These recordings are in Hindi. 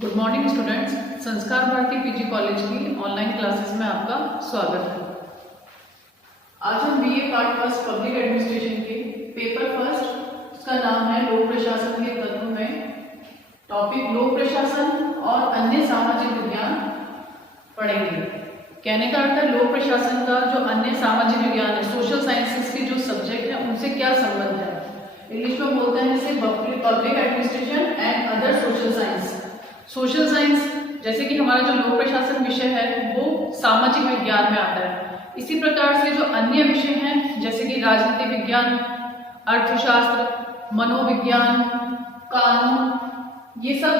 Good morning students. संस्कार भारती पीजी कॉलेज की ऑनलाइन क्लासेस में आपका स्वागत है। आज हम BA part first public administration के पेपर फर्स्ट, उसका नाम है लोक प्रशासन के तत्व में, टॉपिक लोक प्रशासन और अन्य सामाजिक विज्ञान पढ़ेंगे। कहने का अर्थ है लोक प्रशासन का जो अन्य सामाजिक विज्ञान है, सोशल साइंसेस के जो सब्जेक्ट है उनसे क्या संबंध है। इंग्लिश में बोलते हैं इसे public administration and other social science. Social science जैसे कि हमारा जो लोक प्रशासन विषय है वो सामाजिक विज्ञान में आता है। इसी प्रकार से जो अन्य विषय हैं जैसे कि राजनीति विज्ञान, अर्थशास्त्र, मनोविज्ञान, कानून, ये सब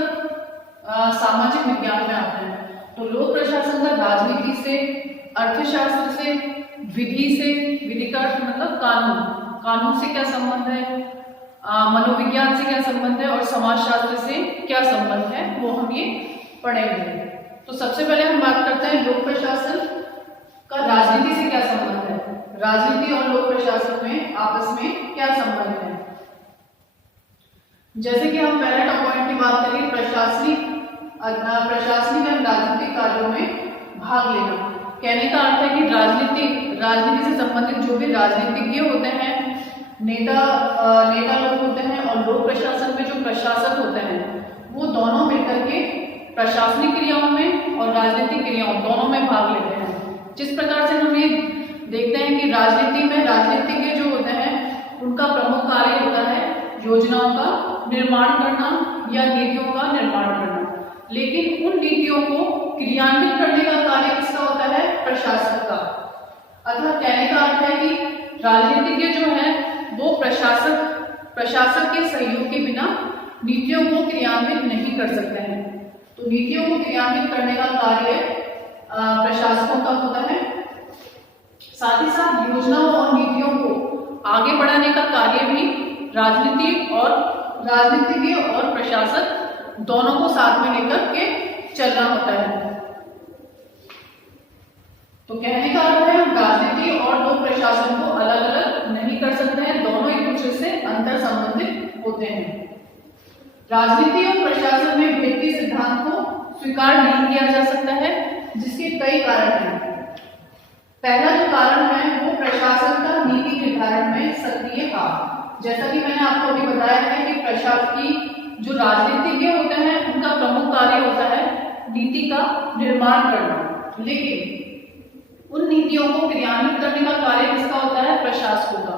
सामाजिक विज्ञान में आते हैं। तो लोक प्रशासन का राजनीति से, अर्थशास्त्र से, विधि से, विधि का अर्थ मतलब कानून से क्या संबंध है, मनोविज्ञान से क्या संबंध है और समाजशास्त्र से क्या संबंध है, वो हम ये पढ़ेंगे। तो सबसे पहले हम बात करते हैं लोक प्रशासन का राजनीति से क्या संबंध है। राजनीति और लोक प्रशासन में आपस में क्या संबंध है। जैसे कि हम पहले पॉइंट की बात करें, प्रशासनिक एवं राजनीतिक कार्यों में भाग लेना। कहने का अर्थ है कि राजनीति से संबंधित जो भी राजनीतिज्ञ होते हैं, नेता लोग होते हैं, और लोक प्रशासन में जो प्रशासक होते हैं वो दोनों मिलकर के प्रशासनिक क्रियाओं में और राजनीतिक क्रियाओं दोनों में भाग लेते हैं। जिस प्रकार से हम ये देखते हैं कि राजनीति में राजनीतिज्ञ जो होते हैं उनका प्रमुख कार्य होता है योजनाओं का निर्माण करना या नीतियों का निर्माण करना, लेकिन उन नीतियों को क्रियान्वित करने का कार्य किसका होता है, प्रशासक का। अतः कहने का अर्थ है कि राजनीतिज्ञ जो है वो प्रशासक के सहयोग के बिना नीतियों को क्रियान्वित नहीं कर सकते हैं। तो नीतियों को क्रियान्वित करने का कार्य प्रशासकों का होता है। साथ ही साथ योजनाओं और नीतियों को आगे बढ़ाने का कार्य भी राजनीतिज्ञ और प्रशासक दोनों को साथ में लेकर के चलना होता है। तो कहने का अर्थ है हम राजनीति और लोक प्रशासन को अलग अलग नहीं कर सकते हैं, दोनों एक दूसरे से अंतर संबंधित होते हैं। राजनीति और प्रशासन में भेद के सिद्धांत को स्वीकार नहीं किया जा सकता है, जिसके कई कारण हैं। पहला जो कारण है वो प्रशासन का नीति निर्धारण में सक्रिय हाथ। जैसा कि मैंने आपको अभी बताया है कि प्रशासन की जो राजनीतिज्ञ होते हैं उनका प्रमुख कार्य होता है नीति का निर्माण करना, लेकिन उन नीतियों को क्रियान्वित करने का कार्य किसका होता है, प्रशासकों का।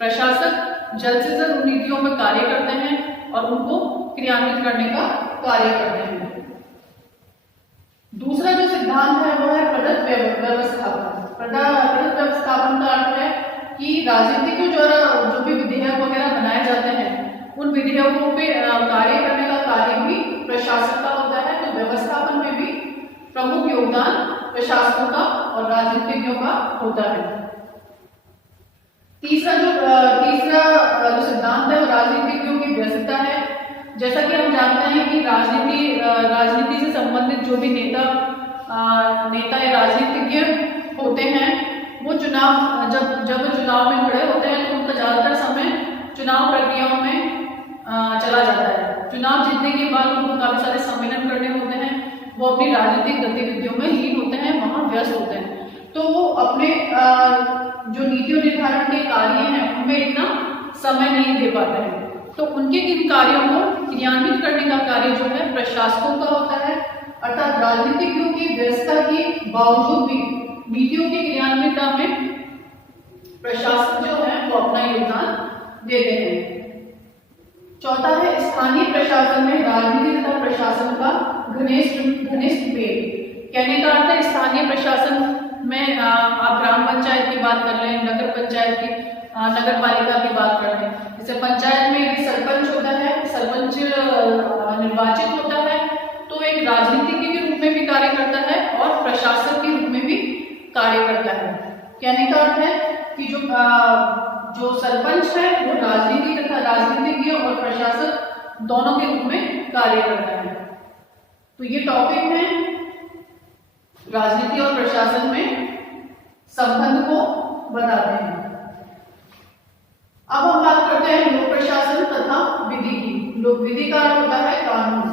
प्रशासक जल्द से जल्द उन नीतियों पर कार्य करते हैं और उनको क्रियान्वित करने का कार्य करते हैं। दूसरा जो सिद्धांत है वो है प्रदत्त व्यवस्थापन। प्रदत्त व्यवस्थापन का अर्थ है कि राजनीति के जो भी विधेयक वगैरह बनाए जाते हैं उन विधेयकों पे कार्य करने का कार्य भी प्रशासक का होता है। तो व्यवस्थापन में भी प्रमुख योगदान प्रशासकों का और राजनीतिज्ञों का होता है। तीसरा जो सिद्धांत है वो राजनीतिज्ञों की व्यस्तता है। जैसा कि हम जानते हैं कि राजनीति से संबंधित जो भी नेता या राजनीतिज्ञ होते हैं वो जब चुनाव में खड़े होते हैं तो उनका ज्यादातर समय चुनाव प्रक्रियाओं में चला जाता है। चुनाव जीतने के बाद उनको काफी सारे सम्मेलन करने होते हैं, वो अपनी राजनीतिक गतिविधियों में लीन होते हैं, वहां व्यस्त होते हैं। तो वो अपने जो नीतियों निर्धारण के कार्य हैं उनमें इतना समय नहीं दे पाते हैं। तो उनके इन कार्यों को क्रियान्वित करने का कार्य जो है प्रशासकों का होता है। अर्थात राजनीतिज्ञों की व्यवस्था के बावजूद भी नीतियों के क्रियान्विता में प्रशासक जो है वो अपना योगदान देते हैं। चौथा है स्थानीय प्रशासन में राजनीति तथा प्रशासन का घनिष्ठ मेल। कहने का अर्थ है स्थानीय प्रशासन में आप ग्राम पंचायत की बात कर लें, नगर पंचायत की, नगर पालिका की बात कर लें। जैसे पंचायत में यदि सरपंच होता है, सरपंच निर्वाचित होता है तो एक राजनीतिज्ञ के रूप में भी कार्य करता है और प्रशासक के रूप में भी कार्य करता है। कहने का अर्थ है कि जो सरपंच है वो राजनीतिज्ञ और प्रशासक दोनों के रूप में कार्य करता है। तो ये टॉपिक है राजनीति और प्रशासन में संबंध को बताते हैं। अब हम बात करते हैं लोक प्रशासन तथा विधि की। लोक विधि का अर्थ होता है कानून।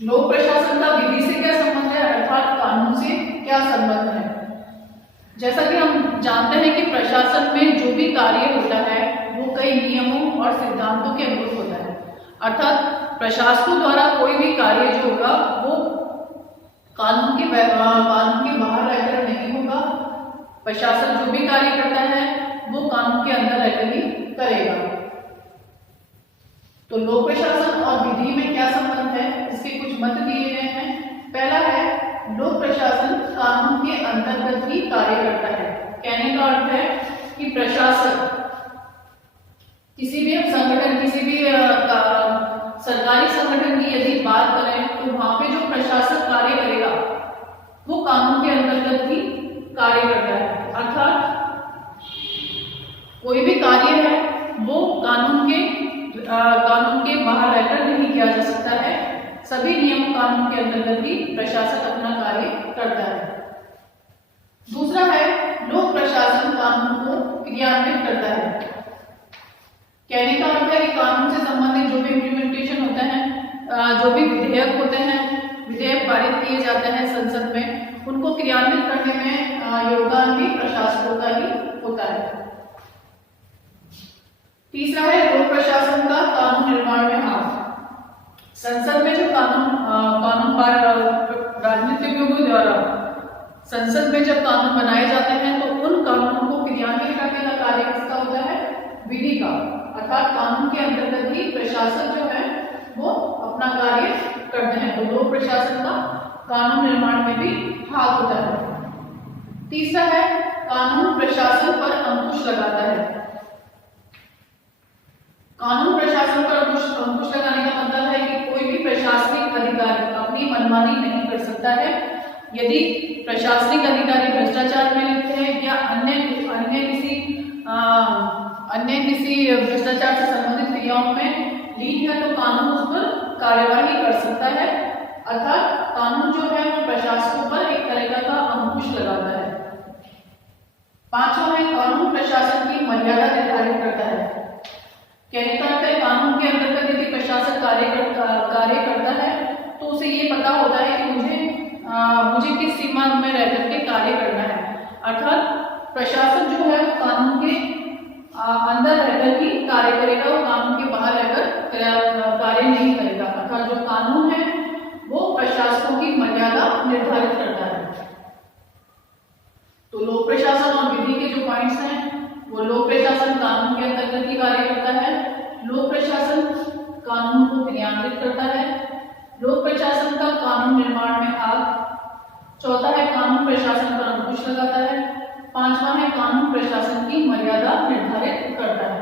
लोक प्रशासन का विधि से क्या संबंध है, अर्थात कानून से क्या संबंध है। जैसा कि हम जानते हैं कि प्रशासन में जो भी कार्य होता है वो कई नियमों और सिद्धांतों के अनुरूप होता है, अर्थात प्रशासकों द्वारा कोई भी कार्य जो होगा वो कानून के बाहर रहकर नहीं होगा। प्रशासन जो भी कार्य करता है वो कानून के अंदर रहकर ही करेगा। तो लोक प्रशासन और विधि में क्या संबंध है, इसके कुछ मत दिए गए हैं। पहला है, लोक प्रशासन कानून के अंतर्गत ही कार्य करता है। कहने का अर्थ है कि प्रशासन किसी भी संगठन, किसी भी सरकारी संगठन की यदि बात करें तो वहां पे जो प्रशासक कार्य करेगा वो कानून के अंतर्गत ही कार्य करता है, अर्थात कोई भी कार्य है वो कानून के बाहर रहकर नहीं किया जा सकता है। सभी नियम कानून के अंतर्गत ही प्रशासक अपना कार्य करता है। दूसरा है, लोक प्रशासन कानून को क्रियान्वित करता है। कहने का अर्थ है कि कानून से संबंधित जो भी इम्प्लीमेंटेशन होता है, जो भी विधेयक होते हैं, विधेयक पारित किए जाते हैं संसद में, उनको क्रियान्वित करने में योगदान भी प्रशासकों का ही होता है। तीसरा है, लोक प्रशासन का कानून निर्माण में हाथ। संसद में जो कानून राजनीतिज्ञों के द्वारा संसद में जब कानून बनाए जाते हैं तो उन कानूनों को क्रियान्वित करने का कार्य किसका होता है, विधि का, अर्थात कानून के अंतर्गत ही प्रशासक जो है वो अपना कार्य करते हैं। तो लोक प्रशासन का कानून निर्माण में भी हाथ होता है। तीसरा है, कानून प्रशासन पर अंकुश लगाता है। कानून प्रशासन पर अंकुश लगाने का मतलब है कि कोई भी प्रशासनिक अधिकारी अपनी मनमानी नहीं कर सकता है। यदि प्रशासनिक अधिकारी भ्रष्टाचार में लिप्त है या अन्य किसी भ्रष्टाचार से संबंधित क्रियाओं में लीन है तो कानून उस पर कार्यवाही कर सकता है, अर्थात कानून जो है वो प्रशासकों पर एक तरह का अंकुश लगाता है। पांचवा है, कानून प्रशासन की मर्यादा निर्धारित करता है। कहने का अर्थ है, कानून के अंतर्गत यदि प्रशासक कार्य करता है तो उसे ये पता होता है कि मुझे किस सीमा में रह करके कार्य करना है, अर्थात प्रशासक जो है कानून के अंदर रहकर ही कार्य करेगा, वो कानून के बाहर रहकर कार्य नहीं करेगा, अर्थात जो कानून है वो प्रशासकों की मर्यादा निर्धारित करता है। तो लोक प्रशासन और विधि के जो पॉइंट्स हैं वो, लोक प्रशासन कानून के अंतर्गत ही कार्य करता है, लोक प्रशासन कानून को क्रियान्वित करता है, लोक प्रशासन का कानून निर्माण में हाथ, चौथा है कानून प्रशासन पर अंकुश लगाता है, पांचवा है कानून प्रशासन की मर्यादा निर्धारित करता है।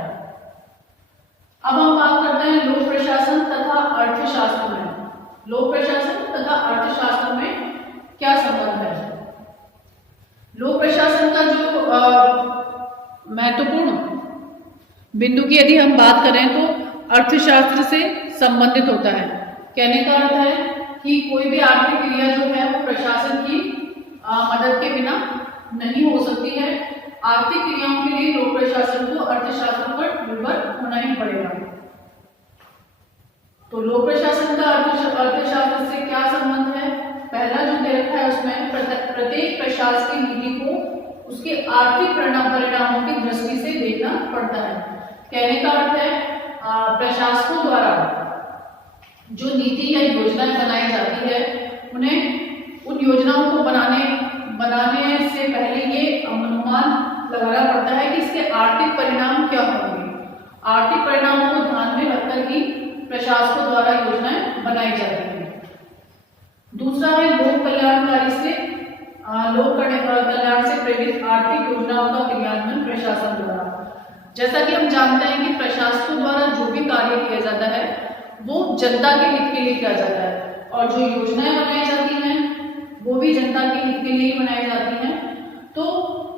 अब हम बात करते हैं लोक प्रशासन तथा अर्थशास्त्र में। लोक प्रशासन तथा अर्थशास्त्र में क्या संबंध है। लोक प्रशासन का जो महत्वपूर्ण बिंदु की यदि हम बात करें तो अर्थशास्त्र से संबंधित होता है। कहने का अर्थ है कि कोई भी आर्थिक क्रिया जो है वो प्रशासन की मदद के बिना नहीं हो सकती है। आर्थिक क्रियाओं के लिए लोक प्रशासन को अर्थशास्त्र पर निर्भर होना ही पड़ेगा। तो लोक प्रशासन का अर्थशास्त्र से क्या संबंध है। पहला जो दे रखा है उसमें प्रत्येक प्रशासकीय नीति को उसके आर्थिक परिणामों की दृष्टि से देखना पड़ता है। कहने का अर्थ है प्रशासकों द्वारा जो नीति या योजनाएं बनाई जाती है उन्हें उन योजनाओं को बनाने से पहले ये अनुमान लगाना पड़ता है कि इसके आर्थिक परिणाम क्या होंगे। आर्थिक परिणामों को ध्यान में रखकर ही प्रशासकों द्वारा योजनाएं बनाई जाती है। दूसरा है लोक कल्याण से प्रेरित आर्थिक योजनाओं का क्रियान्वयन प्रशासन द्वारा। जैसा कि हम जानते हैं कि प्रशासकों द्वारा जो भी कार्य किया जाता है वो जनता के हित के लिए किया जाता है और जो योजनाएं बनाई जाती हैं वो भी जनता के हित के लिए ही बनाई जाती हैं। तो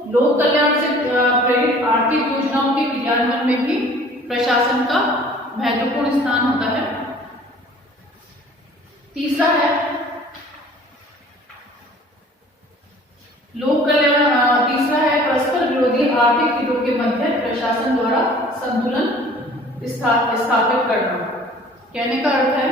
लोक कल्याण से प्रेरित आर्थिक योजनाओं के क्रियान्वयन में भी प्रशासन का महत्वपूर्ण स्थान होता है। तीसरा है परस्पर विरोधी आर्थिक हितों के मध्य प्रशासन द्वारा संतुलन स्थापित करना। कहने का अर्थ है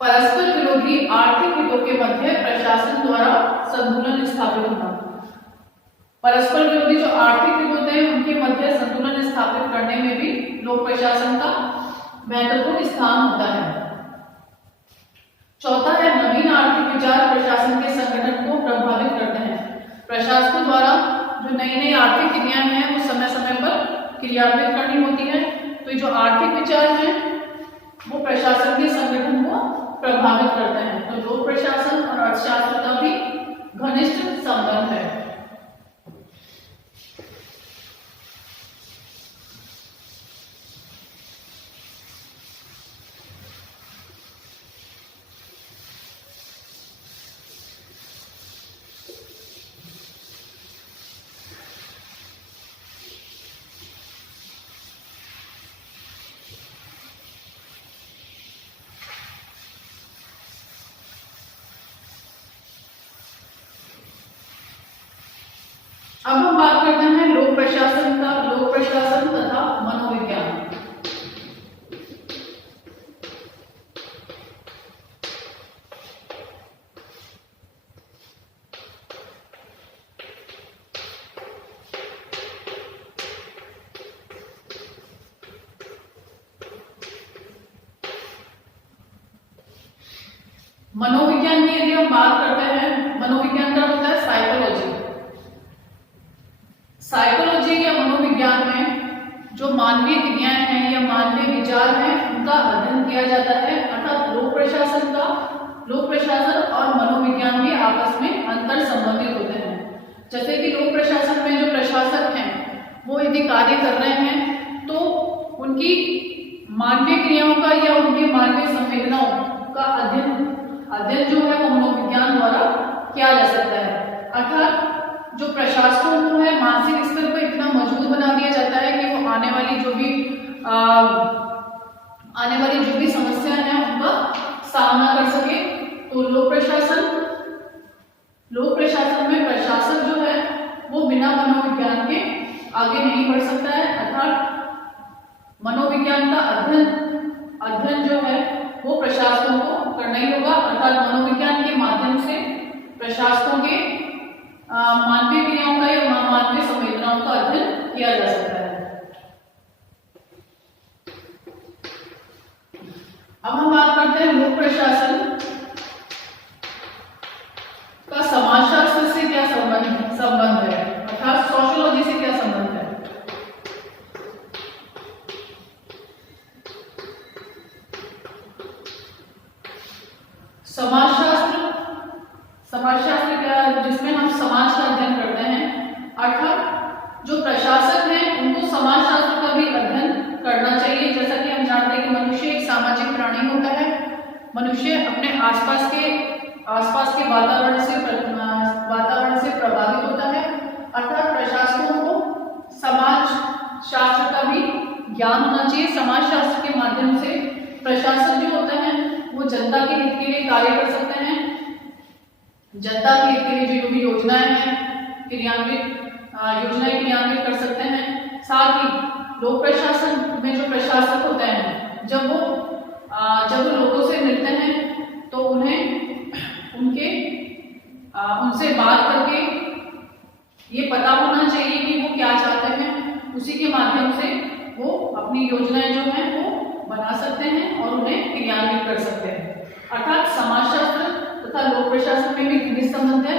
परस्पर विरोधी आर्थिक हितों के मध्य प्रशासन द्वारा संतुलन स्थापित होना। परस्पर विरोधी जो आर्थिक हित होते हैं उनके मध्य संतुलन स्थापित करने में भी लोक प्रशासन का महत्वपूर्ण स्थान होता है। चौथा है नवीन आर्थिक विचार प्रशासन के संगठन को प्रभावित करते हैं। प्रशासकों द्वारा जो नई नई आर्थिक क्रियाएं हैं वो समय समय पर क्रियान्वित करनी होती है। तो ये जो आर्थिक विचार हैं वो प्रशासन के संगठन को प्रभावित करते हैं। तो लोक प्रशासन और अर्थशास्त्र का भी घनिष्ठ संबंध है। अब हम बात करते हैं लोक प्रशासन तथा मनोविज्ञान। मनोविज्ञान की यदि हम बात करते हैं, मनोविज्ञान का होता है साइकोलॉजी। साइकोलॉजी या मनोविज्ञान में जो मानवीय क्रियाएं हैं या मानवीय विचार हैं उनका अध्ययन किया जाता है। अर्थात लोक प्रशासन और मनोविज्ञान भी आपस में अंतर संबंधित होते हैं। जैसे कि लोक प्रशासन में जो प्रशासक हैं वो यदि कार्य कर रहे हैं तो उनकी मानवीय क्रियाओं का या उनकी मानवीय संवेदनाओं का अध्ययन जो है वो मनोविज्ञान द्वारा किया जा सकता है। अर्थात जो प्रशासकों को है मानसिक स्तर पर इतना मजबूत बना दिया जाता है कि वो आने वाली जो भी समस्याएं हैं उनका सामना कर सके। तो लोक प्रशासन में प्रशासक जो है वो बिना मनोविज्ञान के आगे नहीं बढ़ सकता है। अर्थात मनोविज्ञान का अध्ययन जो है वो प्रशासकों को करना ही होगा। अर्थात मनोविज्ञान के माध्यम से प्रशासकों के मानवीय क्रियाओं का या मानवीय संवेदनाओं का अध्ययन किया जा सकता है। अब हम बात करते हैं लोक प्रशासन का समाजशास्त्र से क्या संबंध है, अर्थात सोशियोलॉजी से क्या संबंध है। समाजशास्त्र क्या, जिसमें हम समाज का अध्ययन करते हैं। अर्थात जो प्रशासक हैं उनको समाजशास्त्र का भी अध्ययन करना चाहिए। जैसा कि हम जानते हैं कि मनुष्य एक सामाजिक प्राणी होता है। मनुष्य अपने आसपास के वातावरण से प्रभावित होता है। अर्थात प्रशासकों को समाज शास्त्र का भी ज्ञान होना चाहिए। समाज शास्त्र के माध्यम से प्रशासक जो होते हैं वो जनता के हित के लिए कार्य कर सकते हैं। जनता के हित के लिए जो भी योजनाएं हैं क्रियान्वित कर सकते हैं। साथ ही लोक प्रशासन में जो प्रशासक होते हैं जब वो लोगों से मिलते हैं तो उनसे बात करके ये पता होना चाहिए कि वो क्या चाहते हैं। उसी के माध्यम से वो अपनी योजनाएं जो हैं वो बना सकते हैं और उन्हें क्रियान्वित कर सकते हैं। अर्थात समाजशास्त्र तथा लोक प्रशासन में भी घनिष्ठ संबंध है।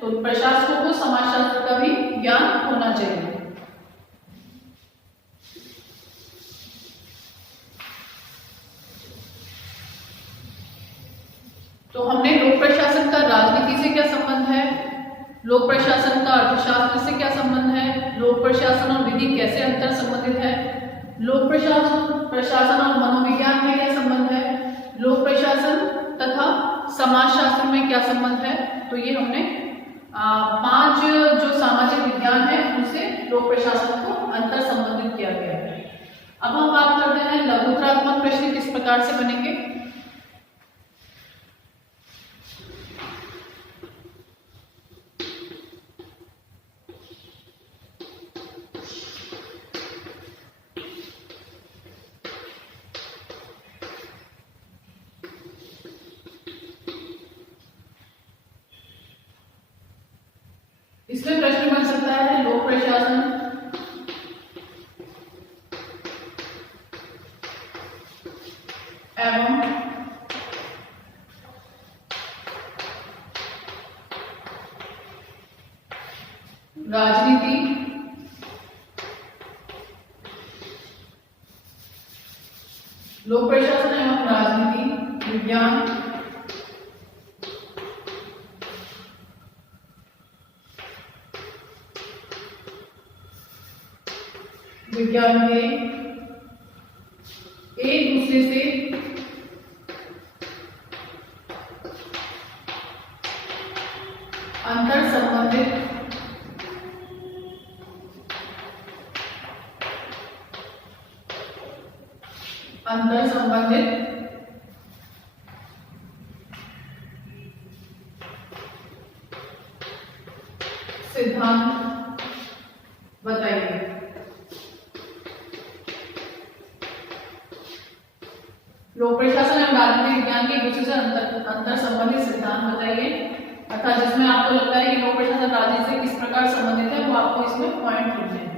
तो प्रशासकों को समाजशास्त्र का भी ज्ञान होना चाहिए। तो हमने लोक प्रशासन का राजनीति से क्या संबंध है, लोक प्रशासन का अर्थशास्त्र से क्या संबंध है, लोक प्रशासन और विधि कैसे अंतर संबंधित है, लोक प्रशासन और मनोविज्ञान में क्या संबंध है, लोक प्रशासन तथा समाजशास्त्र में क्या संबंध है। तो ये हमने 5 जो सामाजिक विज्ञान है उनसे लोक प्रशासन को अंतर संबंधित किया गया है। अब हम बात करते हैं लघुत्तरात्मक प्रश्न किस प्रकार से बनेंगे। एवं राजनीति लोक प्रशासन एवं राजनीति विज्ञान के एक दूसरे से अंतर संबंधित सिद्धांत बताइए। लोक प्रशासन एवं राजनीति विज्ञान के एक दूसरे से अंतर संबंधित सिद्धांत बताइए, अर्थात जिसमें आपको लगता है कि लोक प्रशासन राजनीति से किस प्रकार संबंधित है वो आपको इसमें पॉइंट लिखने हैं।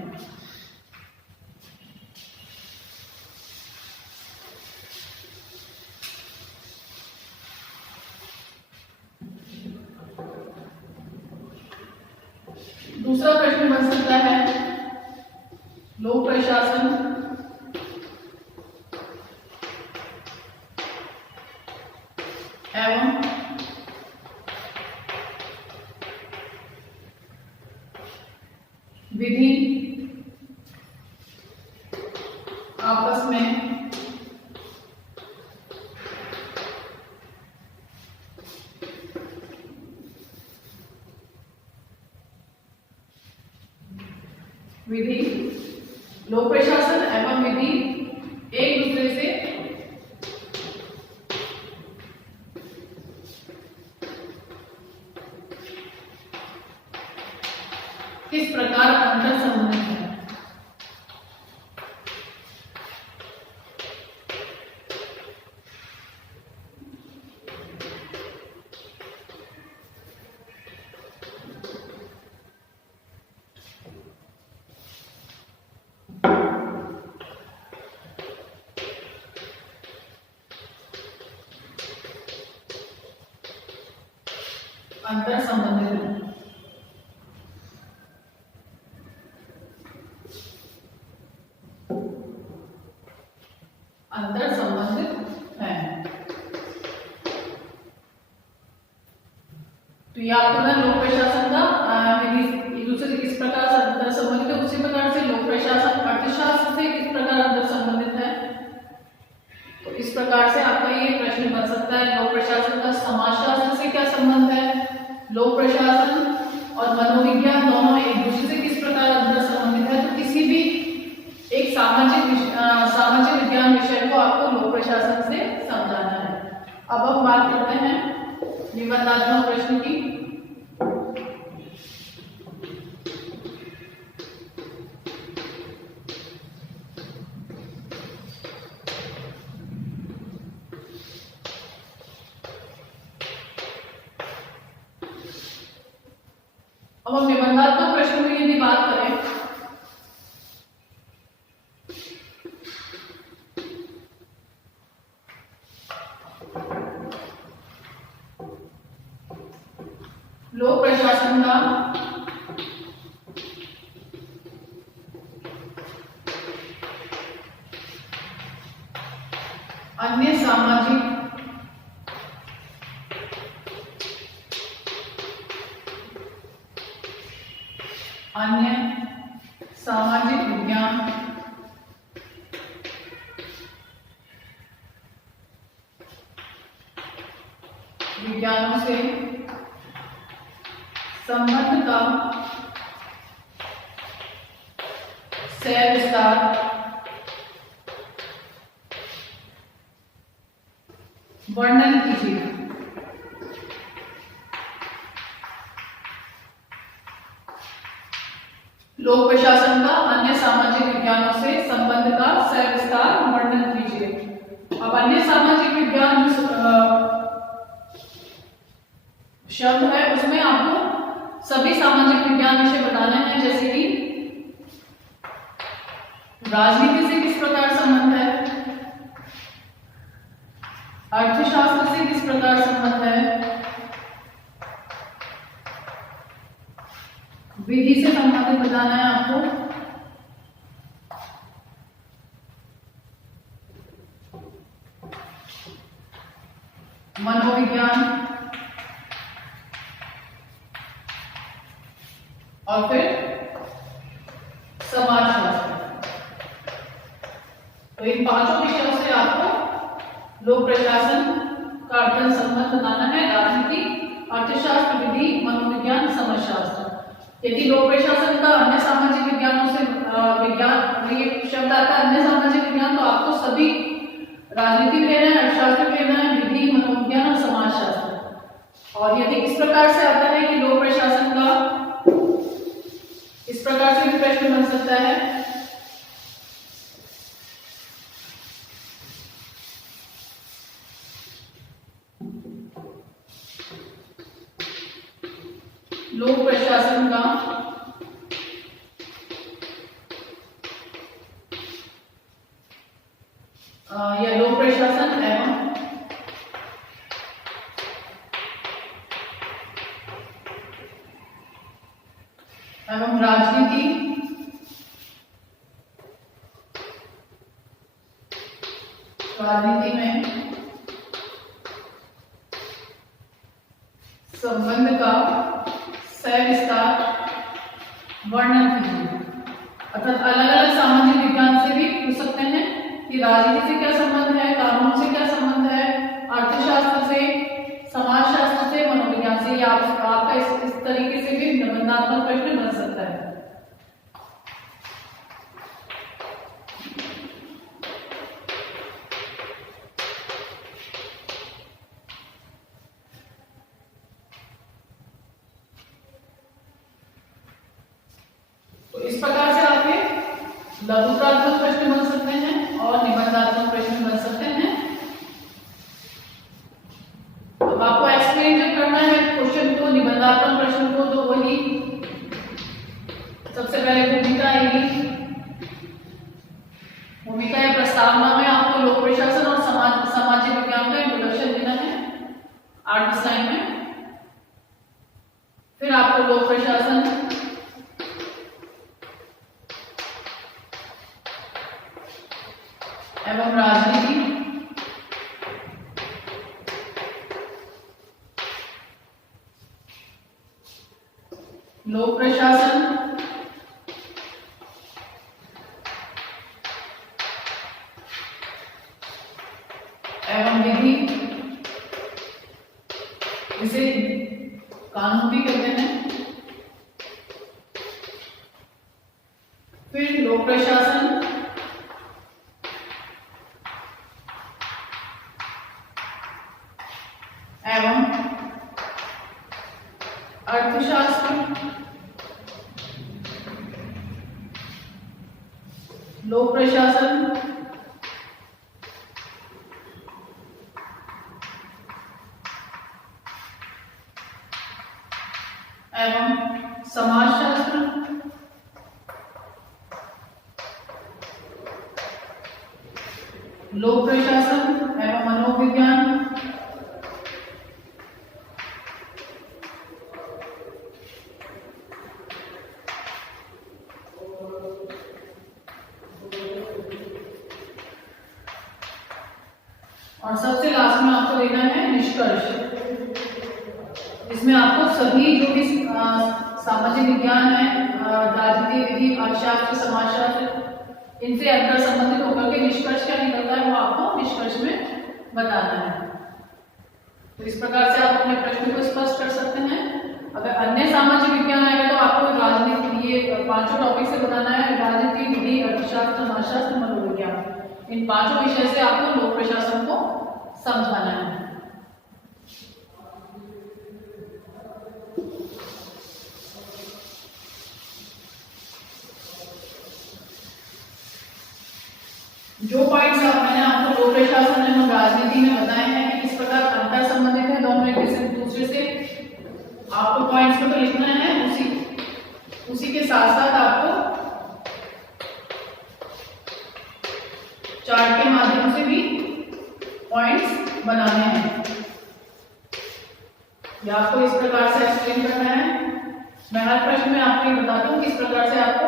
दूसरा प्रश्न बन सकता है लोक प्रशासन एवं विधि आपस में लोक प्रशासन एवं विधि एक दूसरे से किस प्रकार अंतर संबंधित है। अंतर संबंधित है। अंतर संबंधित है। तो ये आपको ना लोक प्रशासन का विधि एक दूसरे से किस प्रकार से अंतर संबंधित है, उसी प्रकार से लोक प्रशासन अर्थशास्त्र से किस प्रकार अंतर संबंधित है। तो इस प्रकार से आपका ये प्रश्न बन सकता है लोक प्रशासन का समाजशास्त्र से क्या संबंध है, लोक प्रशासन और मनोविज्ञान दोनों एक दूसरे से किस प्रकार अंतर संबंधित है। तो किसी भी एक सामाजिक विज्ञान विषय को आपको लोक प्रशासन से समझाना है। अब हम बात करते हैं निबंधात्मक प्रश्न की। अब हम निबंधात्मक प्रश्न में यदि बात करें लोक प्रशासन का अन्य सामाजिक विज्ञानों से संबंध का सह विस्तार वर्णन कीजिए। लोक प्रशासन का अन्य सामाजिक विज्ञानों से संबंध का सह विस्तार वर्णन कीजिए। अब अन्य सामाजिक विज्ञान शब्द है उसमें आपको सभी सामाजिक विज्ञान विषय बताने हैं, जैसे कि राजनीति से किस प्रकार संबंध है, अर्थशास्त्र से किस प्रकार संबंध है? विधि से संबंधित बताना है आपको। मनोविज्ञान और फिर समाजशास्त्र। तो इन पांचों विषयों से आपको लोक प्रशासन का अध्ययन संबंध बनाना है। राजनीति, अर्थशास्त्र, विधि, मनोविज्ञान, समाजशास्त्र। यदि लोक प्रशासन का अन्य सामाजिक विज्ञानों से विज्ञान ये शब्द आता है अन्य सामाजिक विज्ञान, तो आपको सभी राजनीति भी लेना है, अर्थशास्त्र भी लेना है, विधि, मनोविज्ञान और समाजशास्त्र। और यदि इस प्रकार से आता है कि लोक प्रशासन का, इस प्रकार से भी प्रश्न बन सकता है। लोक प्रशासन का या लोक प्रशासन एवं राजनीति में संबंध का सविस्तार वर्णन कीजिए। अर्थात अलग अलग सामाजिक विज्ञान से भी पूछ सकते हैं कि राजनीति से क्या संबंध है, कानून से क्या संबंध है, अर्थशास्त्र से, समाजशास्त्र से, मनोविज्ञान से। या आपका इस तरीके से भी निबंधात्मक प्रश्न बन सकता है। तो इस प्रकार से आपके लघुत्रात्मक प्रश्न बन सकते हैं और निबंधात्मक प्रश्न बन सकते हैं। अब आपको एक्सप्लेन जब करना है क्वेश्चन को, निबंधात्मक प्रश्न को, तो वही सबसे पहले भूमिका आएगी। भूमिका या प्रस्तावना में आपको लोक प्रशासन और सामाजिक विज्ञान का इंट्रोडक्शन देना है 8 लाइन में। फिर आपको लोक प्रशासन एवं राजनीति, लोक प्रशासन एवं विधि, इसे कानून भी कहते हैं। फिर लोक प्रशासन एवं अर्थशास्त्र, लोक प्रशासन एवं समाजशास्त्र, लोक प्रशासन एवं मनोविज्ञान, और सबसे लास्ट में आपको देना है निष्कर्ष। इसमें आपको सभी जो भी सामाजिक विज्ञान है, राजनीति, विधि, अर्थशास्त्र, समाजशास्त्र, इनसे अंतर संबंधित होकर के निष्कर्ष क्या निकलता है वो आपको निष्कर्ष में बताना है। तो इस प्रकार से आप अपने प्रश्न को स्पष्ट कर सकते हैं। अगर अन्य सामाजिक विज्ञान आएगा तो आपको राजनीति, ये पांचों टॉपिक से बताना है। राजनीति, विधि, अर्थशास्त्र, समाजशास्त्र, मनोविज्ञान, इन पांचों विषय से आपको लोक प्रशासन को समझाना है। जो पॉइंट्स मैंने आपको लोक प्रशासन एवं राजनीति में बताए हैं कि किस प्रकार अंतर संबंधित है दोनों एक दूसरे से, आपको पॉइंट्स को तो लिखना है। उसी के साथ साथ आपको चार्ट के माध्यम से भी पॉइंट्स बनाने हैं। या आपको इस प्रकार से एक्सप्लेन करना है। मैं हर प्रश्न में आपको ये बताता हूँ किस प्रकार से आपको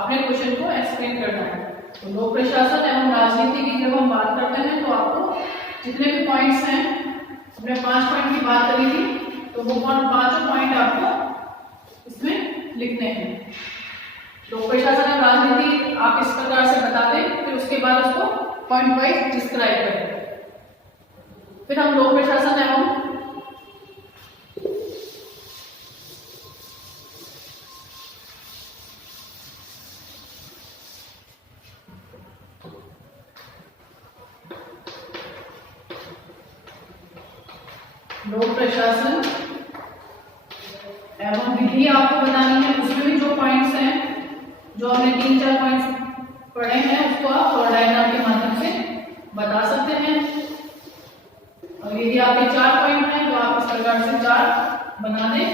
अपने क्वेश्चन को एक्सप्लेन करना है। तो लोक प्रशासन एवं राजनीति की जब हम बात करते हैं तो आपको जितने भी पॉइंट्स हैं, हमने 5 पॉइंट की बात करी थी, तो वो 5 पॉइंट आपको इसमें लिखने हैं। लोक प्रशासन एवं राजनीति आप इस प्रकार से बता दें, फिर उसके बाद उसको पॉइंट वाइज डिस्क्राइब करें। फिर हम लोक प्रशासन एवं लोक प्रशासन एवं विधि आपको बतानी है। उसमें भी जो पॉइंट्स हैं, जो हमने 3-4 पॉइंट्स पढ़े हैं, उसको आप और डायग्राम के माध्यम से बता सकते हैं। और यदि आपके 4 पॉइंट हैं तो आप इस प्रकार से 4 बना दें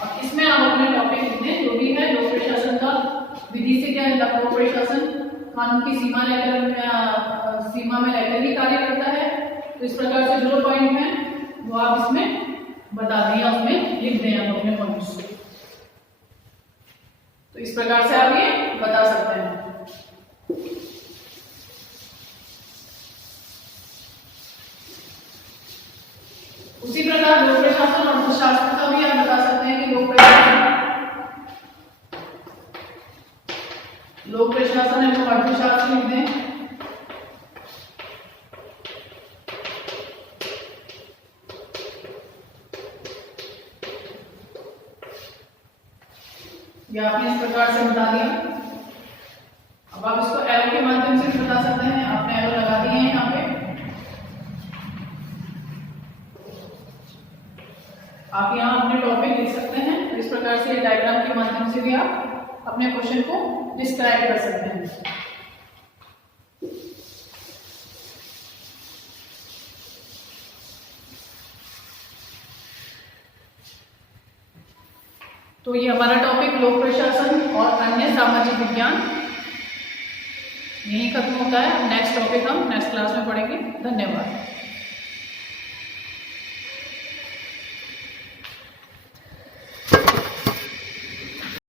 और इसमें आप अपने टॉपिक लिख दें जो भी है। लोक प्रशासन का विधि से क्या है, लोक प्रशासन कानून की सीमा में रहकर ही कार्य करता है। तो इस प्रकार से जो पॉइंट है वो आप इसमें बता दें या उसमें लिख दें आप अपने पॉइंट्स। तो इस प्रकार से आप ये बता सकते हैं। उसी प्रकार लोक प्रशासन और अर्थशास्त्र का भी आप बता सकते हैं कि लोक प्रशासन एवं अर्थशास्त्र लिख दें। या आपने इस प्रकार से बता दिया। अब आप इसको एरो के माध्यम से भी बता सकते हैं। आपने एरो लगा दिए हैं यहाँ पे। आप यहाँ अपने टॉपिक लिख सकते हैं। तो इस प्रकार से डायग्राम के माध्यम से भी आप अपने क्वेश्चन को डिस्क्राइब कर सकते हैं। तो ये हमारा टॉपिक लोक प्रशासन और अन्य सामाजिक विज्ञान यही खत्म होता है। नेक्स्ट टॉपिक हम नेक्स्ट क्लास में पढ़ेंगे। धन्यवाद।